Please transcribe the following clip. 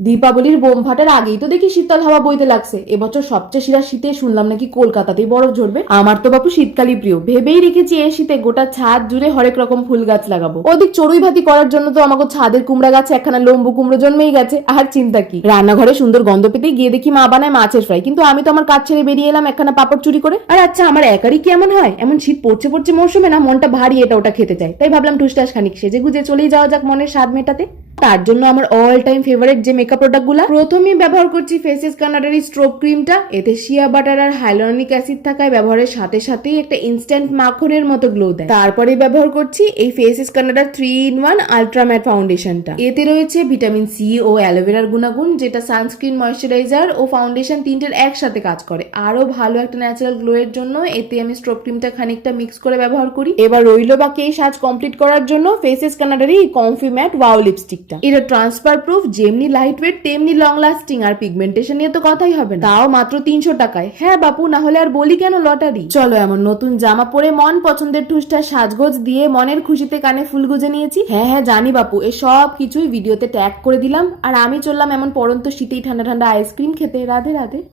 দীপাবলির বোম ফাটার আগেই তো দেখি শীতল হাওয়া বইতে লাগছে। এবছর সবচেয়ে সেরা শীতে শুনলাম নাকি কলকাতাতেই বরফ ঝরবে। আমার তো বাপু শীতকালই প্রিয়। ভেবেই রেখেছি এই শীতে গোটা ছাদ জুড়ে হরেক রকম ফুল গাছ লাগাবো। ওদিক চড়ুই ভাতি করার জন্য তো আমাকে ছাদের কুমড়া গাছে একখানা লম্বু কুমড়ো জন্মেই গেছে। আর চিন্তা কি? রান্নাঘরে সুন্দর গন্ধ পেতে গিয়ে দেখি মা বানায় মাছের ফ্রাই। কিন্তু আমি তো আমার কাজ ছেড়ে বেরিয়ে এলাম একখানা পাপড় চুরি করে। আর আচ্ছা আমার একারই কি এমন হয়? এমন শীত পড়ছে পড়ছে মৌসুমে না মনটা ভারী এটা ওটা খেতে চায়। তাই ভাবলাম টুসটাস খানিক সেজে গুজে চলেই যাওয়া যাক মনের স্বাদ মেটাতে। তার জন্য আমার অল টাইম ফেভারিট যে মেকআপ প্রোডাক্টগুলা, প্রথমেই ব্যবহার করছি ফেসেস কানাডার স্ট্রোব ক্রিমটা এতে শিয়া বাটার আর হাইলোনিক অ্যাসিড থাকায় ব্যবহারের সাথে সাথেই একটা ইনস্ট্যান্ট মাখনের মতো গ্লো দেয়। তারপরে ব্যবহার করছি এই ফেসেস কানাডার three in one ultra matte ফাউন্ডেশনটা এতে রয়েছে ভিটামিন সি ও অ্যালোভেরার গুণাগুণ, যেটা সানস্ক্রিন ময়শ্চারাইজার ও ফাউন্ডেশন তিনটের একসাথে কাজ করে। আরও ভালো একটা ন্যাচারাল গ্লো এর জন্য এতে আমি স্ট্রোব ক্রিমটা খানিকটা মিক্স করে ব্যবহার করি। এবার রইল বাকি এই সাজ কমপ্লিট করার জন্য ফেসেস কানাডারই কমফি ম্যাট ওয়াও লিপস্টিকটা এটা। ট্রান্সফার প্রুফ যেমনি লাইট ওয়েট তেমনি লং লাস্টিং আর পিগমেন্টেশন নিয়ে তো কথাই হবে না। তাও মাত্র তিনশো টাকায়। হ্যাঁ বাপু, না হলে আর বলি কেন লটারি চলো এমন নতুন জামা পরে মন পছন্দের ঠুসটা সাজগোজ দিয়ে মনের খুশিতে কানে ফুল গুজে নিয়েছি। হ্যাঁ হ্যাঁ জানি বাপু, এ সব কিছুই ভিডিওতে ট্যাগ করে দিলাম। আর আমি চললাম এমন পরন্ত শীতেই ঠান্ডা ঠান্ডা আইসক্রিম খেতে। রাধে রাধে।